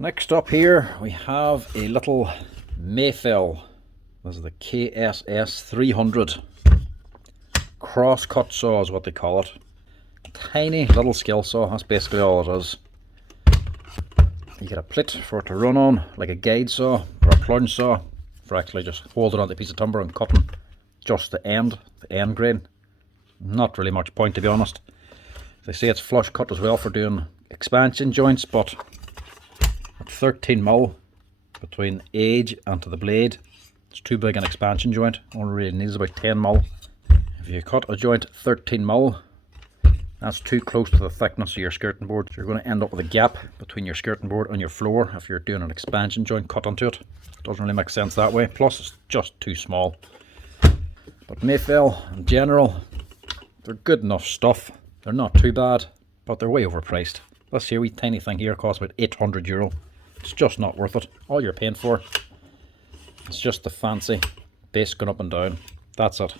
Next up here we have a little Mafell. This is the KSS 300. Cross-cut saw is what they call it. Tiny little skill saw, that's basically all it is. You get a plate for it to run on, like a guide saw or a plunge saw, for actually just holding onto a piece of timber and cutting just the end grain. Not really much point, to be honest. They say it's flush cut as well for doing expansion joints, but at 13mm between the edge and to the blade, it's too big an expansion joint. Only really needs about 10mm. If you cut a joint 13mm, that's too close to the thickness of your skirting board. So you're going to end up with a gap between your skirting board and your floor if you're doing an expansion joint cut onto it. It doesn't really make sense that way. Plus, it's just too small. But Mafell, in general, they're good enough stuff. They're not too bad, but they're way overpriced. This here wee tiny thing here costs about €800. It's just not worth it. All you're paying for, it's just the fancy base going up and down. That's it.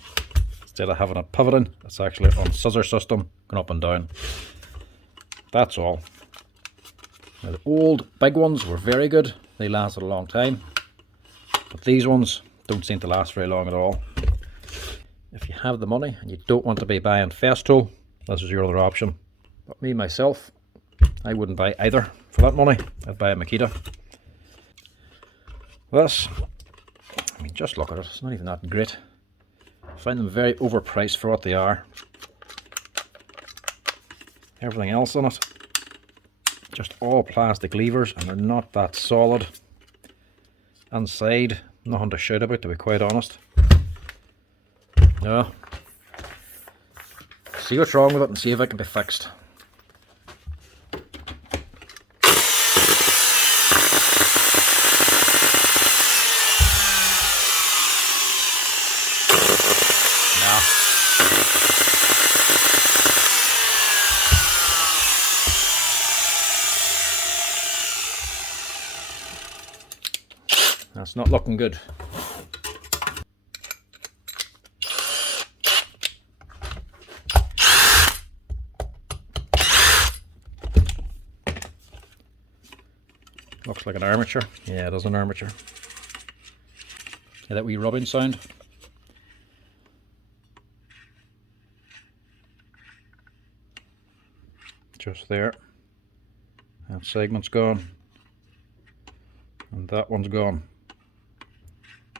Instead of having it pivoting, it's actually on scissor system going up and down. That's all. Now, the old big ones were very good. They lasted a long time. But these ones don't seem to last very long at all. If you have the money and you don't want to be buying Festool, this is your other option. But me, myself, I wouldn't buy either for that money. I'd buy a Makita. This, I mean, just look at it. It's not even that great. I find them very overpriced for what they are. Everything else on it, just all plastic levers, and they're not that solid. Inside, nothing to shout about, to be quite honest. No. See what's wrong with it and see if it can be fixed. That's not looking good. Looks like an armature. Yeah, it is an armature. Yeah, that wee rubbing sound. Just there. That segment's gone. And that one's gone.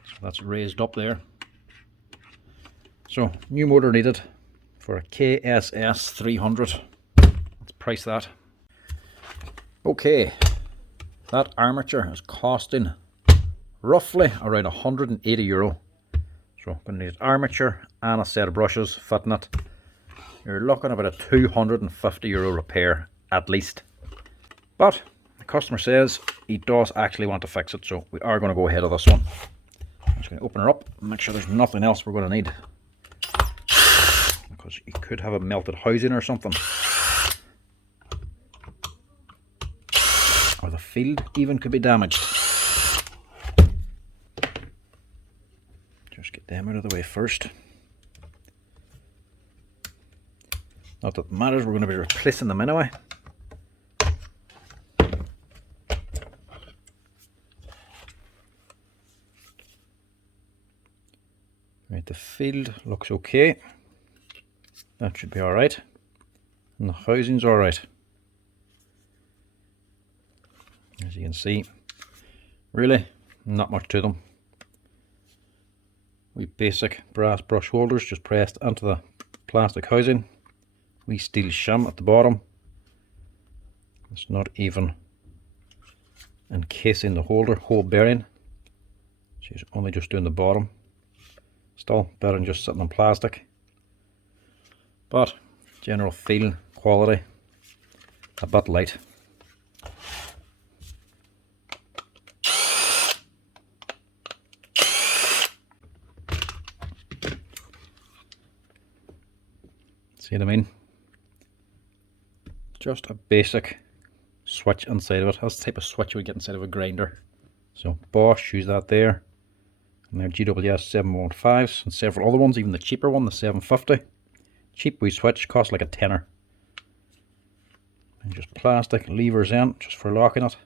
So that's raised up there. So, new motor needed for a KSS 300. Let's price that. Okay. That armature is costing roughly around €180. So I'm going to need armature and a set of brushes fitting it. You're looking about a €250 repair at least. But the customer says he does actually want to fix it, so we are going to go ahead of this one. I'm just going to open her up and make sure there's nothing else we're going to need. Because you could have a melted housing or something. Or the field even could be damaged. Just get them out of the way first. Not that it matters, we're going to be replacing them anyway. Right, the field looks okay. That should be alright. And the housing's alright. As you can see, really not much to them. We basic brass brush holders just pressed into the plastic housing. We steel shim at the bottom. It's not even encasing the whole bearing. She's only just doing the bottom. Still better than just sitting on plastic. But general feel, quality, a bit light. See what I mean? Just a basic switch inside of it. That's the type of switch you would get inside of a grinder. So Bosch, use that there. And their GWS 715s and several other ones, even the cheaper one, the 750. Cheap wee switch, costs like a tenner. And just plastic levers in, just for locking it.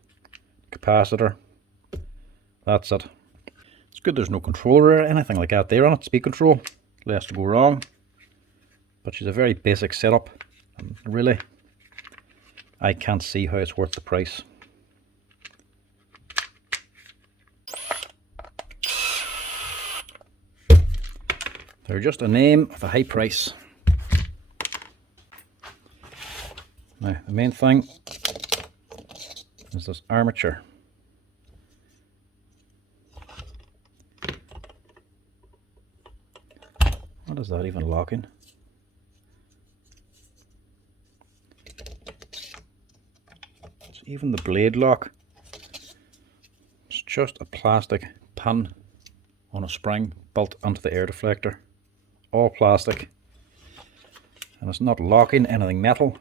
capacitor. That's it. It's good there's no controller or anything like that there on it, speed control, less to go wrong. But she's a very basic setup, and really, I can't see how it's worth the price. They're just a name of a high price. Now, the main thing is this armature. What is that even locking? It's even the blade lock. It's just a plastic pin on a spring built onto the air deflector. All plastic. And it's not locking anything metal.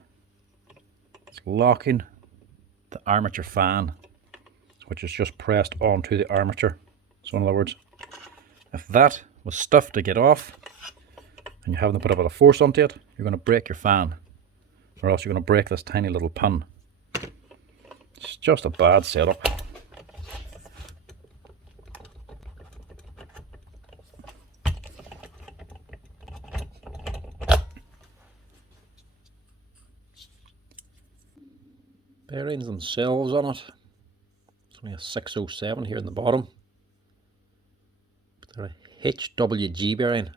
It's locking the armature fan, which is just pressed onto the armature. So in other words, if that was stiff to get off, and you haven't put a bit of force onto it, you're going to break your fan, or else you're going to break this tiny little pin. It's just a bad setup. Bearings themselves on it, it's only a 607 here in the bottom. But they're a HWG bearing.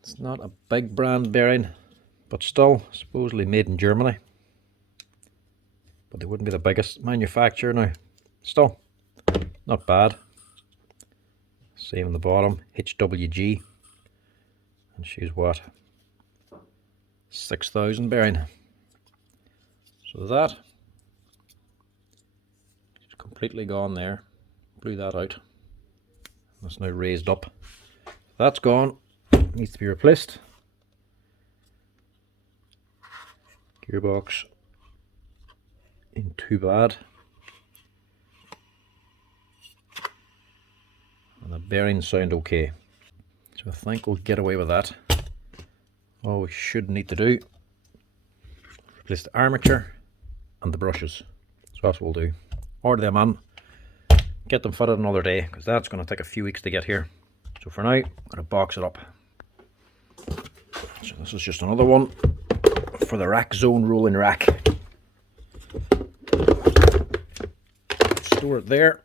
It's not a big brand bearing, but still supposedly made in Germany. But they wouldn't be the biggest manufacturer now. Still, not bad. Same in the bottom, HWG. And she's what? 6,000 bearing. So that is completely gone there. Blew that out. That's now raised up. That's gone. Needs to be replaced. Gearbox ain't too bad. And the bearings sound okay. So I think we'll get away with that. All we should need to do, replace the armature and the brushes. So that's what we'll do. Order them in, get them fitted another day, because that's going to take a few weeks to get here. So for now, I'm going to box it up. So this is just another one for the rack zone rolling rack. Store it there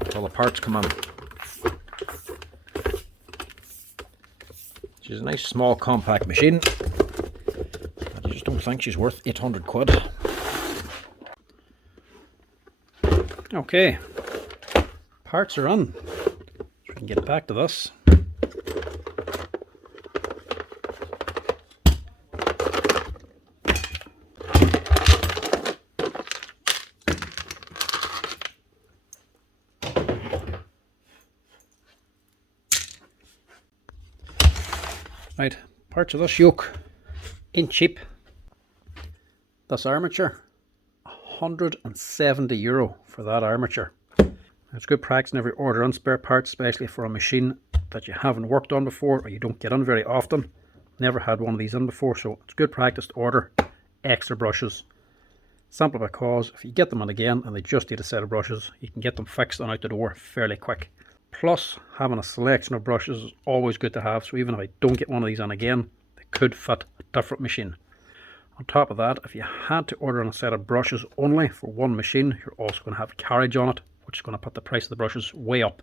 until the parts come in. She's a nice small compact machine. I just don't think she's worth 800 quid. Okay, parts are on. So we can get back to this. Right, parts of this yoke ain't cheap. This armature, €170 for that armature. It's good practice never order on spare parts, especially for a machine that you haven't worked on before or you don't get on very often. Never had one of these in before, so it's good practice to order extra brushes. Simply because if you get them in again and they just need a set of brushes, you can get them fixed and out the door fairly quick. Plus, having a selection of brushes is always good to have, so even if I don't get one of these in again, they could fit a different machine. On top of that, if you had to order on a set of brushes only for one machine, you're also going to have carriage on it, which is going to put the price of the brushes way up.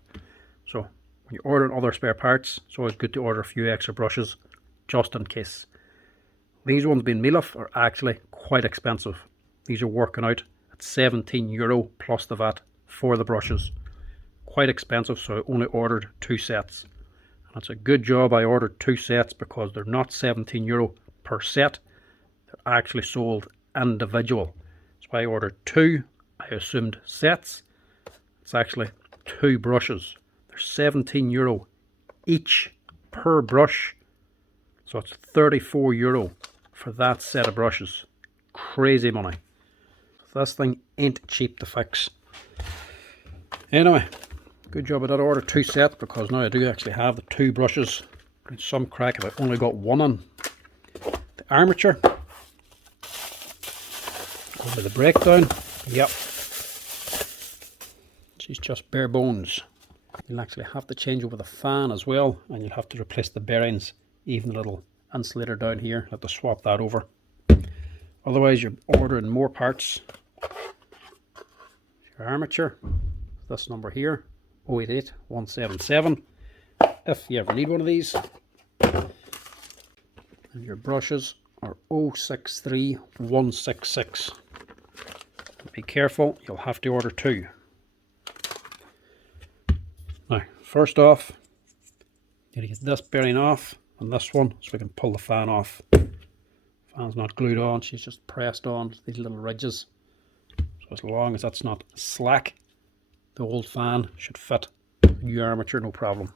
So when you're ordering other spare parts, it's always good to order a few extra brushes just in case. These ones being Mafell are actually quite expensive. These are working out at €17 plus the VAT for the brushes. Quite expensive, so I only ordered 2 sets. And it's a good job I ordered 2 sets because they're not €17 per set. They're actually sold individual. So I ordered 2, I assumed sets. It's actually 2 brushes. They're €17 each per brush. So it's €34 for that set of brushes. Crazy money. This thing ain't cheap to fix. Anyway, good job I did order 2 sets because now I do actually have the 2 brushes. It's some crack if I only got one in. The armature. Over the breakdown. Yep. she's just bare bones. You'll actually have to change over the fan as well, and you'll have to replace the bearings, even the little insulator down here. You'll have to swap that over. Otherwise you're ordering more parts. Your armature, this number here, 088 177, if you ever need one of these. And your brushes are 063 166. Be careful, you'll have to order 2. Now, first off, you gotta get this bearing off and this one so we can pull the fan off. Fan's not glued on, she's just pressed on these little ridges. So as long as that's not slack, the old fan should fit new armature, no problem.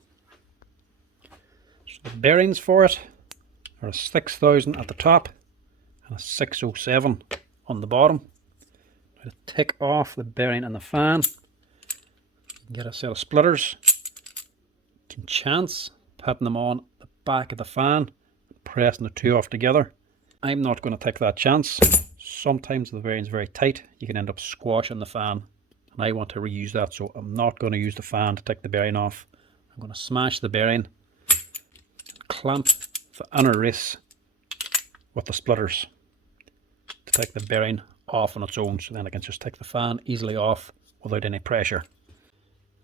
So the bearings for it are a 6000 at the top and a 607 on the bottom. Now to take off the bearing and the fan, you can get a set of splitters. You can chance putting them on the back of the fan, pressing the two off together. I'm not going to take that chance. Sometimes the bearing's very tight, you can end up squashing the fan, and I want to reuse that, so I'm not going to use the fan to take the bearing off. I'm going to smash the bearing, clamp the inner race with the splitters to take the bearing off on its own, so then I can just take the fan easily off without any pressure.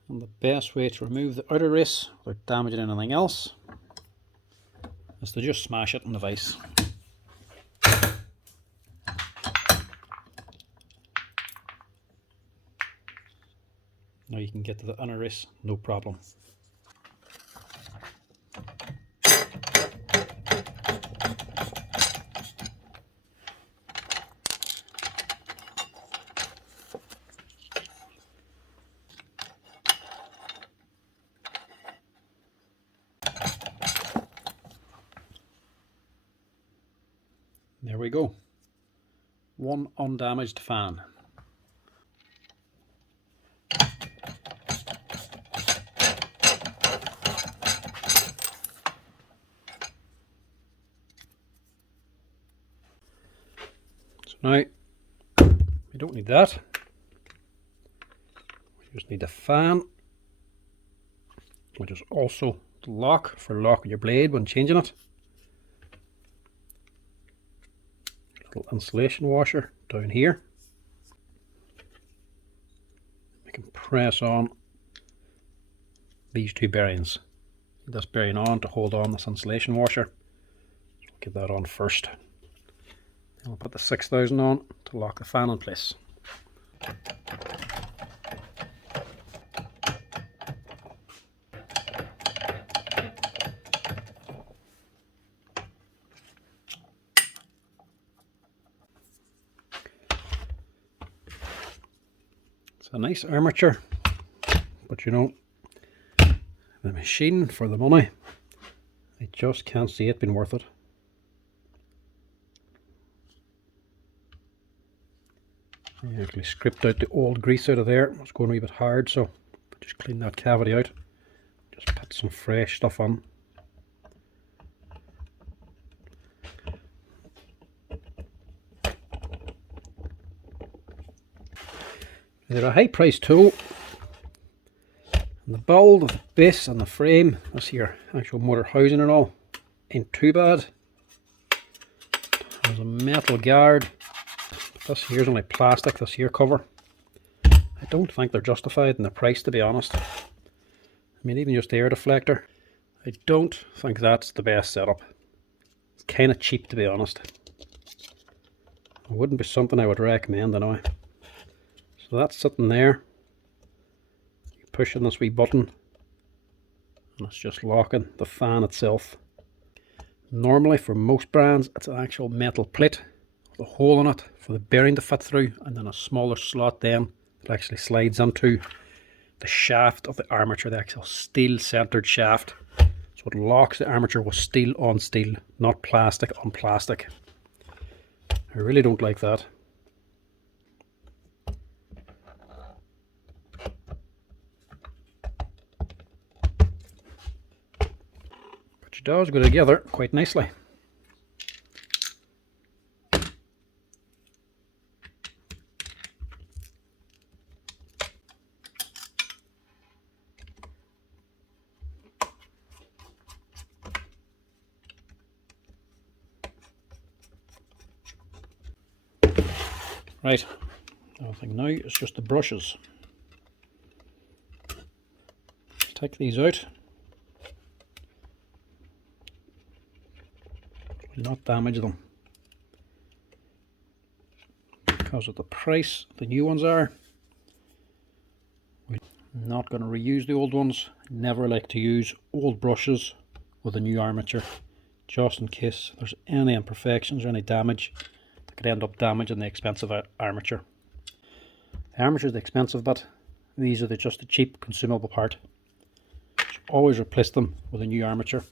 And the best way to remove the outer race without damaging anything else is to just smash it in the vise. Now you can get to the inner race, no problem. There we go. One undamaged fan. So now, we don't need that. We just need the fan, which is also the lock for locking your blade when changing it. Little insulation washer down here. We can press on these two bearings. This bearing on to hold on this insulation washer. So get that on first. Then we'll put the 6000 on to lock the fan in place. It's a nice armature, but you know, the machine for the money, I just can't see it being worth it. I actually scraped out the old grease out of there. It was going a wee bit hard, so just clean that cavity out. Just put some fresh stuff on. They're a high price tool. And the build of the base and the frame, this here actual motor housing and all, ain't too bad. There's a metal guard. This here's only plastic, this here cover. I don't think they're justified in the price, to be honest. I mean, even just the air deflector, I don't think that's the best setup. It's kind of cheap, to be honest. It wouldn't be something I would recommend anyway. So that's sitting there. You push on this wee button and it's just locking the fan itself. Normally for most brands it's an actual metal plate with a hole in it for the bearing to fit through, and then a smaller slot then that actually slides into the shaft of the armature, the actual steel centered shaft. So it locks the armature with steel on steel, not plastic on plastic. I really don't like that. But it does go together quite nicely. Right, I think now it's just the brushes. Take these out. Will not damage them. Because of the price the new ones are. We're not going to reuse the old ones. Never like to use old brushes with a new armature, just in case there's any imperfections or any damage that could end up damaging the expensive armature. The armature is the expensive bit. These are just the cheap consumable part. Always replace them with a new armature,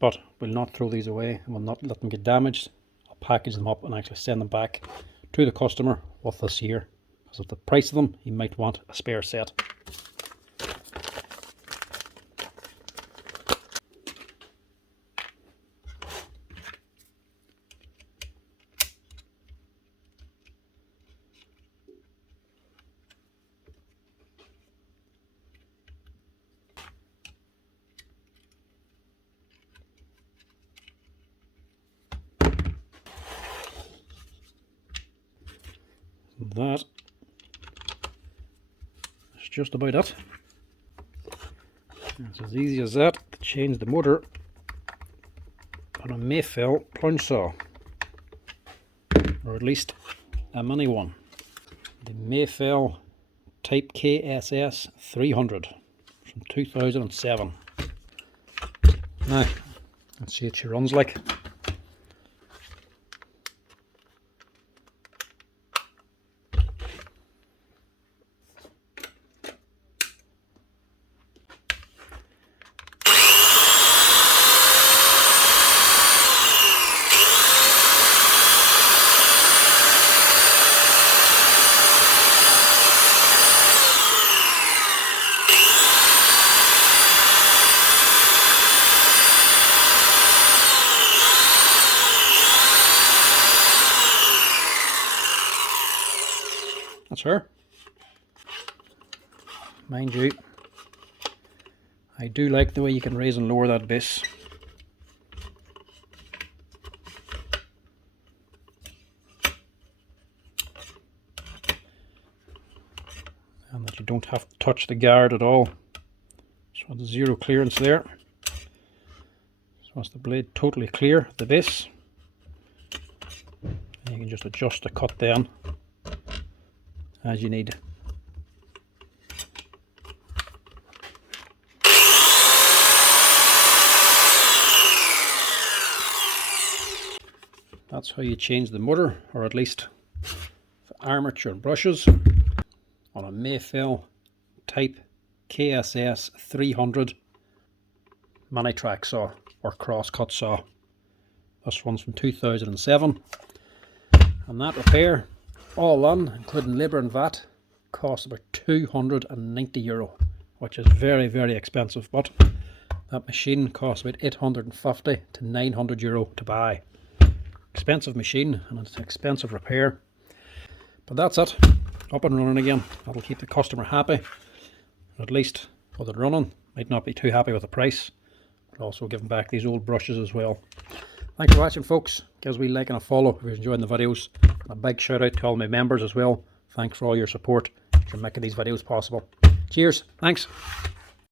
but we'll not throw these away and we'll not let them get damaged. I'll package them up and actually send them back to the customer with this here, because of the price of them you might want a spare set. That is just about it. It's as easy as that to change the motor on a Mafell plunge saw, or at least a mini one. The Mafell Type KSS 300 from 2007. Now, let's see what she runs like. That's her. Mind you, I do like the way you can raise and lower that base. And that you don't have to touch the guard at all. So the zero clearance there. So once the blade totally clear at the base, and you can just adjust the cut down as you need. That's how you change the motor, or at least the armature and brushes, on a Mafell Type KSS 300 mini track saw or cross cut saw. This one's from 2007, and that repair, all done, including labour and VAT, cost about €290, which is very, very expensive. But that machine costs about €850 to €900 to buy. Expensive machine, and it's an expensive repair. But that's it, up and running again. That'll keep the customer happy, at least with it running. Might not be too happy with the price, but also give them back these old brushes as well. Thanks for watching, folks. Give us a wee like and a follow if you're enjoying the videos. And a big shout out to all my members as well. Thanks for all your support for making these videos possible. Cheers. Thanks.